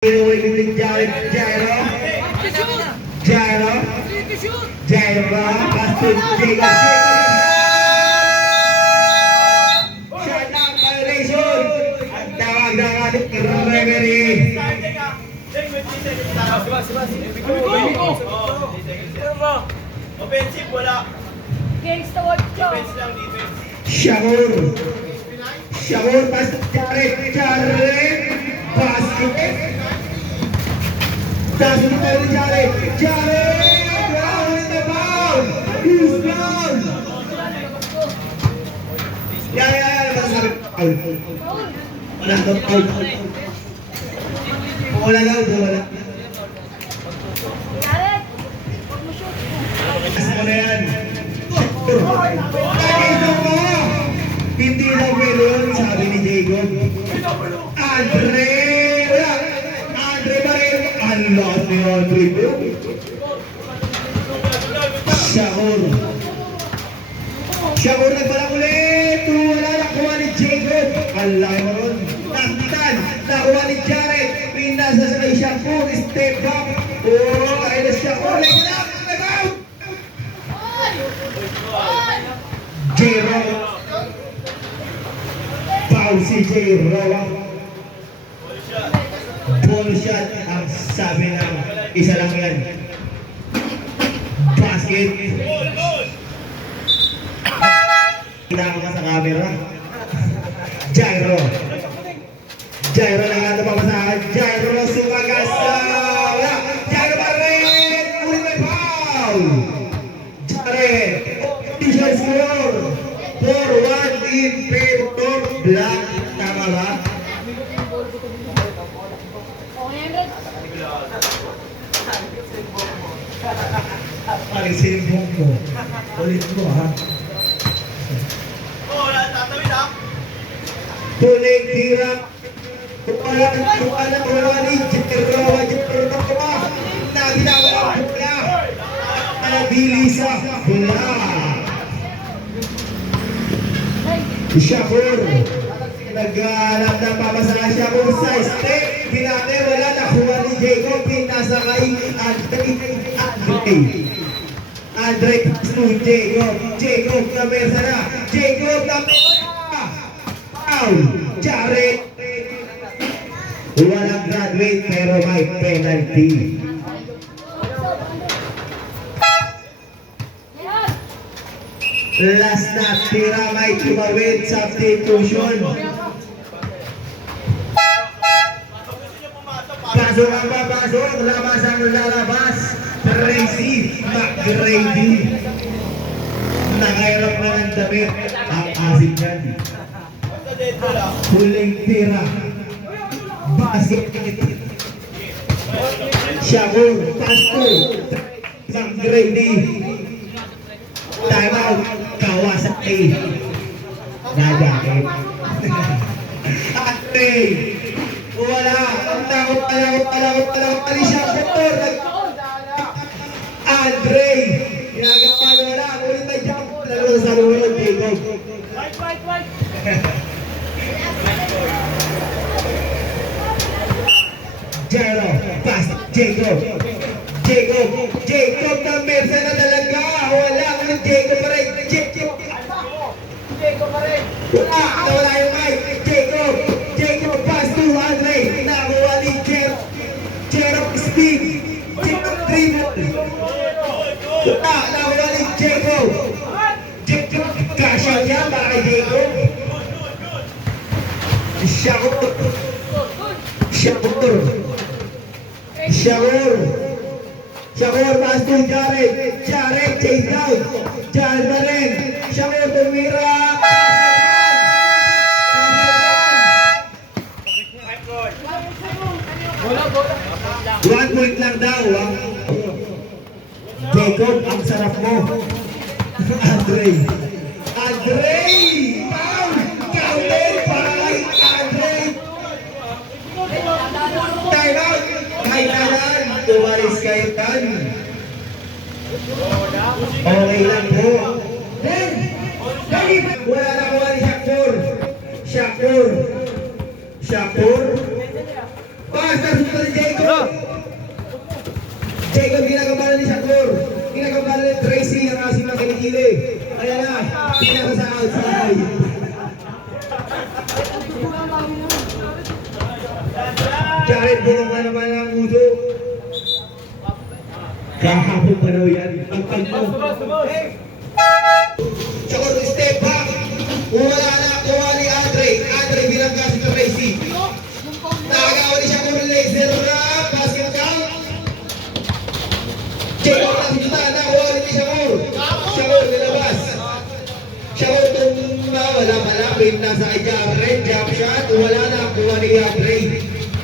Jairo, Pastor Jacob. Shut up, violation. Ang tawag ng ating referee. Offensive, wala. Gangsta watch ko. Defense lang, defense. Shakur, Pastor Jared, basket. Doesn't matter, Jared, down in the foul. He's down. Masabi. Wala daw, foul. Wala daw, wala. Jared, huwag mo shoot. Kasi mo na yan. Nakita mo! Hindi lang meron, sabi ni Jacob. Andre! Wala! Andre Barrero! Ang lahat ni Andre ko. Shakur nagpalang ulit! Wala nakuha ni Jacob. Ang laki mo ron. Naktan! Nakuha ni Jared. Pinasa sa kay Shakur. Step back. Oh, ayun na Shakur. Like that! Nag-out! J-Rock. Foul si J-Rock. Ball shot ang sabi ng isa lang yan. Basket. Kita ko ka sa camera. Jairo. Jairo lang nga ito papasahan. Jairo sumagasa. Wala. Jairo pa rin. Ulit may foul. Jared. Official score. 4-1 in favor Black. Tama ba? Alisin mo ko. Ulit mo ha. Oh, wala, tatawid ha. Tulig tira. Wala ni Jero. Nabinawa ang bula. Nabili sa bula. Shakur. Naghanap ng papasahan Shakur sa step. Binate, wala nakuha ni Jacob. Pinasa kay Andre to Jacob. Jacob na mesa na. Jacob na mesa na. Foul. Jared. Walang graduate pero may penalty. Last na tira, may tumawid substitution. Pasok ang papasok, labas ang lalabas. Tracy McGrady. Nakahirap na ng damit. Ang asin yan. Basta dead wala. Huling tira. Basket. Shakur, Pastor, McGrady. Time out. Kawasaki. Nagakit. Andre. Wala. Ang takot. Ali Shakur. Andre. Ginagawa na wala. Ulit na jump. Lalo sa lulog. Jacob. White. Jero. Pass. Jacob na mersa na talaga. Wala. Ulit Jacob pa rin. Wala. Nawala yung mic. Jacob. Pass to Andre. Nakuha ni Jero Steve. Jacob dribble. Wala. Nakuha ni Jacob. Kasya niya para kay Jacob. Shakur, pass to Jared. Jared, chase down. Jared pa rin. Shakur, tumira. 1 point lang daw. Jacob, ang sarap mo. Andre. Foul! Counted by Andre. Time out. Kailangan tumalis kayo tan. Okay lang po. Then, wala na kuha ni Shakur. Shakur. Nilabas na susunod ni Jacob. Jacob, ginagabalan ni Shakur. Ginagabalan ni Tracy ang asim ng kinikili. Ayan na, pinaka sa outside. Jared, bunong ka naman ang uso. Kahapon pa daw yan. Ang pagmo. Shakur, step back. Wala na, kuha ni Andre. Andre bilang kasi si Tracy. Nakagawa ni Shakur laser rap. Basket count. Jacob na sinunta. Nakuha ni Shakur. Shakur nilabas. Shakur tumba. Wala malapit. Nasa kay Jared. Jump shot. Wala na. Kuha ni Andre.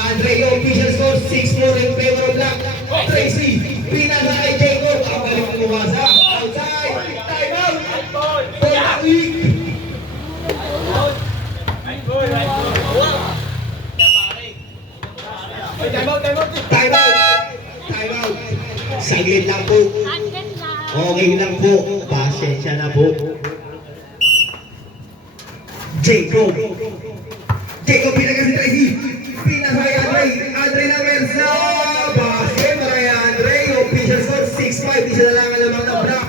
Andre, yung official score 6-4 in favor of Black. Tracy. Pinasa kay Jacob. Ang galing ng umasa. Outside. Time out. Bola weak. Time out. Time out. Saglit lang po. Okay lang po. Pasensya na po. Jacob. Jacob pinaka si Tracy. Pinasa kay Andre. Andre na Mensa. Basket para kay Andre. Official score 6-5. Isa na lang ang lamang ng Black.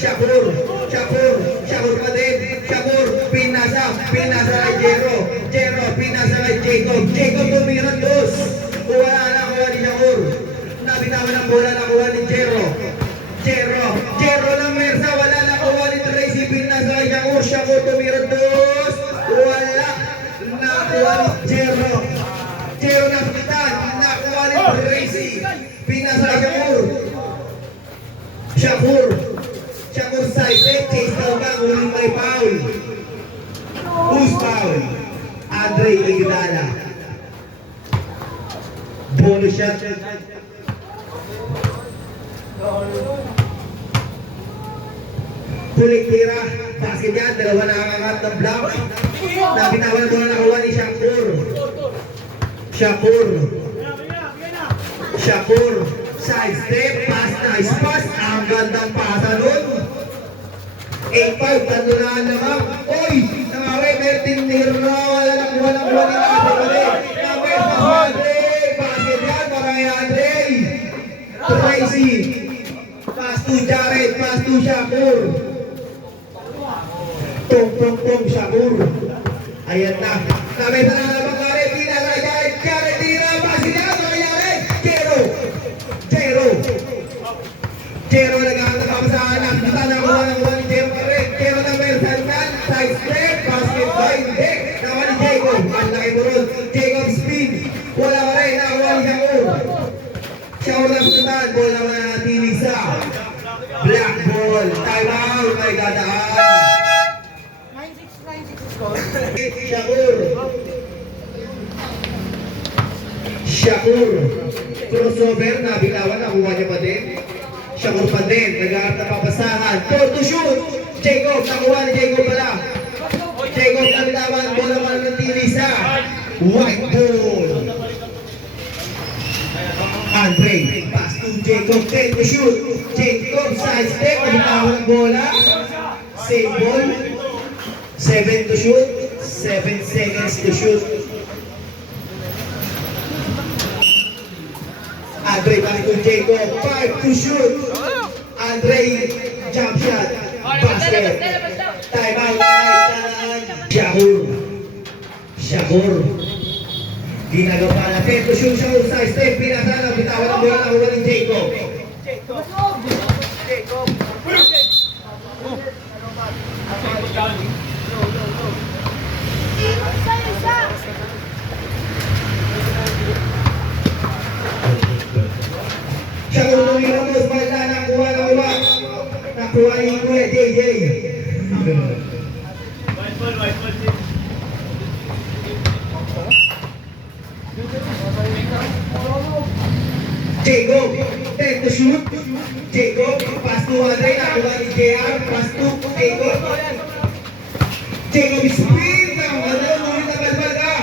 Shakur. Shakur. Shakur pa din. Shakur. Pinasa. Pinasa kay Jero. Jero. Pinasa kay Jacob. Jacob tumiran dos. Wala na kuha ni Shakur. Nabitawan ng bola na kuha ni Jero. Jero. Jero ng Mersa. Wala na kuha ni Tracy. Pinasa kay Shakur. Shakur tumiran dos. Wala. Nakuha ni Jero. Jero na pitan. Nakuha ni Tracy. Pinasa kay Shakur. Shakur. Shakur side. Chase down ka. Huling may foul. Who's foul? Andre Iguodala. Bonus shot. Huling tira. Basket yan. Dalawa na angat ng block. Nabitawan mo na nakuha ni Shakur. Shakur. Shakur. Side step. Pass. Nice pass. Ang gandang pasa nun. 8-5. Tandunaan naman. Oy! Nangawi. Mertin Niro. Wala na kuha ng buwan ni Andre. Namer sa Andre. Basket yan. Para kay Andre. Tracy. Pass to Jared. Pass to Shakur. Tong Shakur. Ayan na. Namer sa naman Jared. Tina kay Jared. Jared tira. Basket yan. Para kay Jared. Jero. Jero. Jero nagkakapasahan. Nakita na kuha ng buwan ni Jero pa rin. Jero na Mersan kan. Side step. Basket ba? Hindi. Nakuha ni Jacob. Ang laki mo ron. Jacob spin. Wala pa rin. Nakuha ni Shakur. Shakur na sutan. Bola na natili sa black ball. Time out. May dadaan. 9-6 score. Shakur. Shakur. Crossover. Nabitawan. Nakuha niya pa din. Shakur pa din. Nag-aarap na papasahan. Four to shoot. Jacob. Nakuha ni Jacob pala. Jacob nabitawan. Bola pa ng tili sa white ball. Andre. Pass to Jacob. 10 to shoot. Jacob side step. Nabitawan ng bola. Same ball. 7 to shoot. 7 seconds to shoot. Andre back to Jacob. 5 to shoot. Andre jump shot. Basket. Time out. Shakur. Shakur. Ginagawa na 10 to shoot. Shakur side step. Pinasa na. Bitawan ang bola. Nakuha ni Jacob. Jacob. Shakur tumira mo. Bala nakuha na uwa. Nakuha ni Kuya JJ. Jacob, 10 to shoot. Jacob, pass to Andre. Nakuha ni JR. Pass to Jacob. Jacob spin. Nakuha na. Nulit na balbal ka.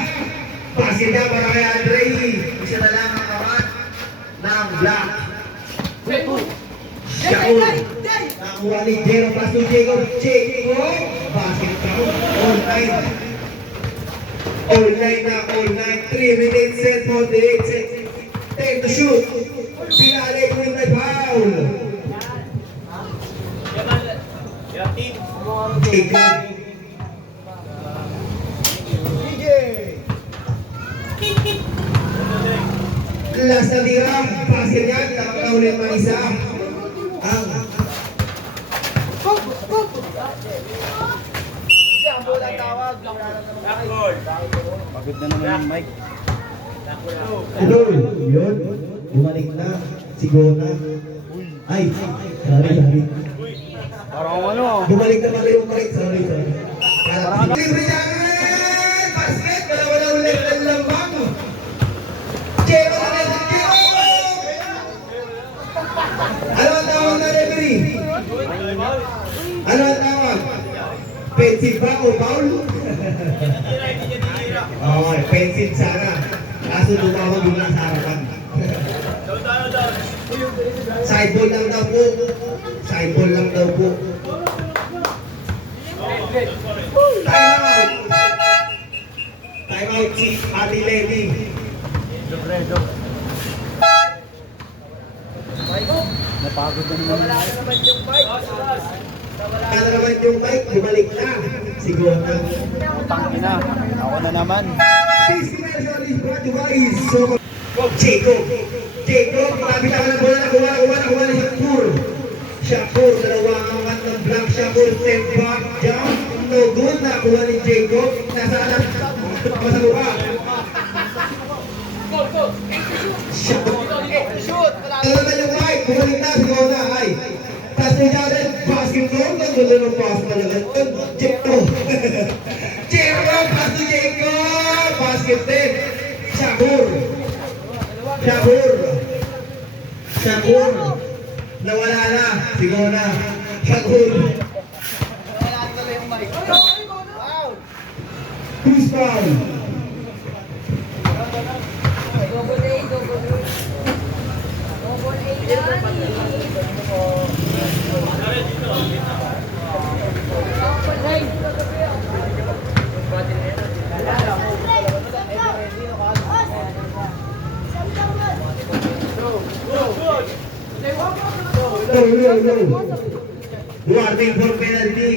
Basket na para kay Andre. Isa na lang ang kamat ng black. Shakur. Nakuha ni Jero. Pass to Jacob. Jacob. Basket count. All night. All night na. All night. 3 minutes and 48 seconds. to shoot. Pinali ko yung may foul. Yung team. Jacob. Last na tira, pasir yan, nakakaulit pa isa. Ang Backboard. Pagod na naman yung mic. hello, yun, bumalik na, sigona. Ay, sorry. Parang ano. Bumalik na pala yung mic, sorry. Libre yan! Basket, dalawa na ulit ng lambang. Jero na rin, Jero! Ano ang tawag na referee? Ano ang tawag? Pensive ba o foul? Tira, hindi niya tira. Oo, pensive sana. Kaso tumawag yung nasa harapan. Down. Sideball lang daw po. Sideball lang daw po. Time out! Time out si Ate Lady. Napagod na naman. Ano naman yung mic, bumalik na. Siguro na. Tangina. Ako na naman. Physical solid brought to guys. So, Jacob, kapit ako ng bola, nakuha ni Shakur. Shakur, dalawang angat ng blank. Shakur, step back, jump. No good, nakuha ni Jacob. Nasa anak, masaluha. Shakur. Ano naman yung mic, bumalik na, siguro na, ay. Tapos yung Jared, basket doon, ang gulo ng pass talaga. Jacob. Jacob, pass to Jacob. Basket din. Shakur. Nawala na. Siguro na. Shakur. Who's foul? No. Warning for penalty.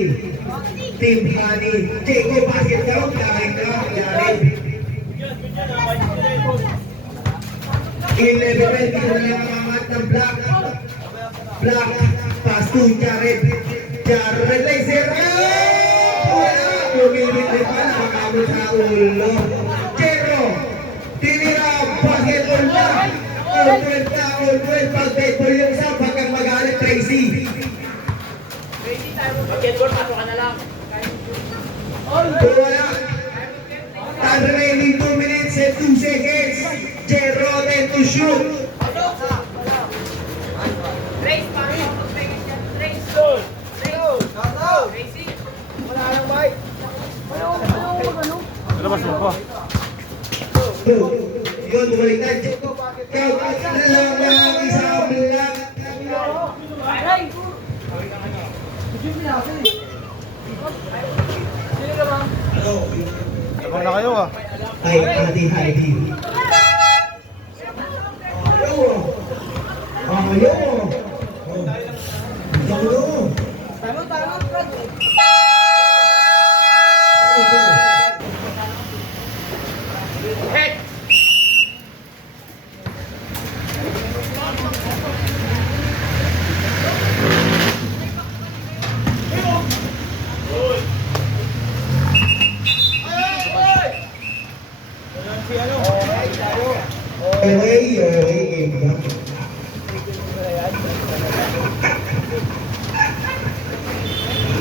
Team Hani. Jacob, basket down. Kain ka. Jared. 11-20 na lang ang angat ng black. Black. Pass to Jared. Jared laser. Wala. Lumilipit pa. Nakakamot sa ulo. Jero. Tinira. Basketball na. All 12. Pag baseball yung isa. Pagkang magalit Tracy. Basketball, pasok ka na lang. Wala. Time remaining 2 minutes and 2 seconds. Jero then to shoot. Trace, parang ako mag-pengen dyan. Trace. Tracy. Labas mo pa. Yun, bumalik na. Count na lang ang isang black. Aray! Sino ka ba? Labang na kayo ah. Ay, Ate Heidi. Ayaw. Head! Okay.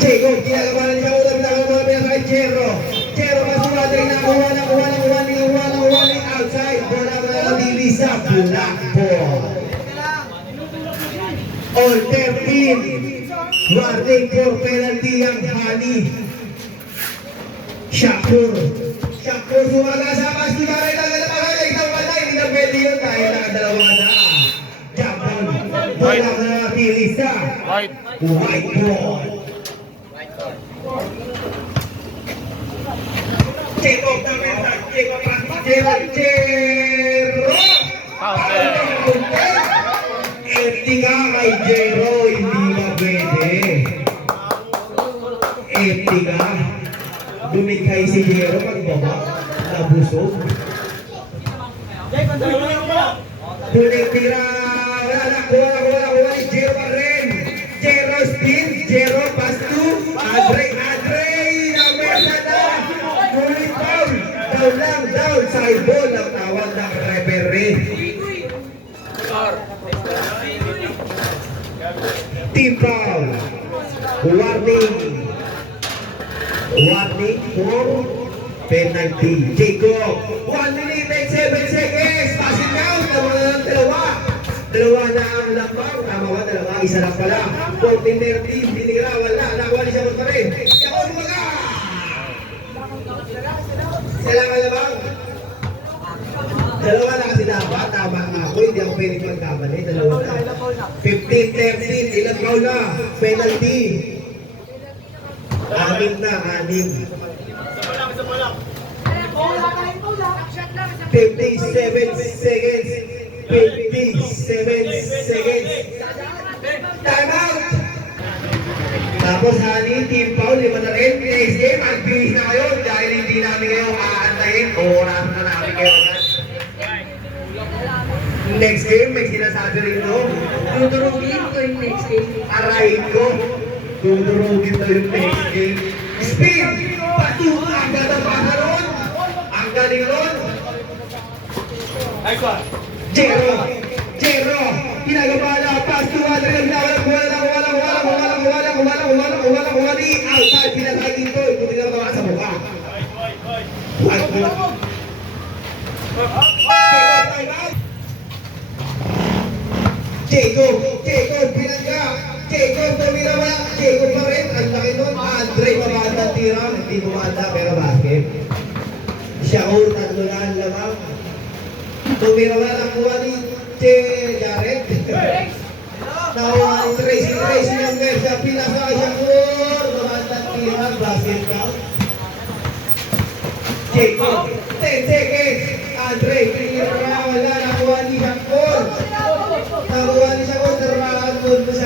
Jacob, ginagawa niya kay Jero. Jero, masulat ay nakuha ni outside. Bola na nilisa. Black ball. All 13. Warning for penalty ang Hani. Shakur, sumagasama si Jared ang nalapagay. Isang patay, hindi na pwede yun dahil nakadalawa na. Japon, bola na nilisa. White. White ball. Jacob na mesa, Jacob. Foul. content. Empty nga kay Jero, hindi ba pwede? Empty nga. Dumikay si Jero pagbaba. Nabusog. Huling tira. Wala na. Kuha ni Jero pa rin. Jero spin. Jero pass to Andre. Namerta na. Huling foul. Down lang. Down. Side ball. Ang tawag ng referee. Team foul. Warning for penalty. Jacob. 1 minute and 7 seconds. Passing out. Dalawa na ang lambang. Tama ba? Dalawa. Isa lang pala. 14-13. Dinigra. Wala. Nakuha ni siya pa rin. Ako, lumaga! Isa lang ang lambang. Dalawa na kasi dapat. Tama nga ako. Hindi ako pwede magkamali. Dalawa na. 15-13. Ilang foul na? Penalty. Anim na. Isa pa lang. 57 seconds. 57 seconds. Time out! Tapos Hani, team foul, 5 na rin. Next game, mag-bihis na kayo dahil hindi namin kayo aantayin. Oras na namin kayo agad. Next game, may sinasabi rin ito. Dudurugin ko yung next game. Arayin ko. Dudurugin na yung next game. Speed! Patuwa! Ang ganda pa ka ron! Ang galing ron! Nice one. Jero! Ginagabala! Pass to Adrian! Wala! Outside! Pinatay dito! Ikutin na mga sa mukha! Jacob! Pinangga! Jacob! Tumira wala! Jacob pa rin! Ang laki nun! Andre mabanda tira! Hindi bumanda pero basket! Siya o! Tatlo na ang lamang! Tumira wala! Nakuha ni Jared! Nakuha ni Tracy ng Mersa! Pinasa siya o! Mabanda tira! Basket count! Jacob! 10 seconds! Andre! Pinira wala! Nakuha ni Shakur! Nakuha ni Shakur! Tarahan mo sa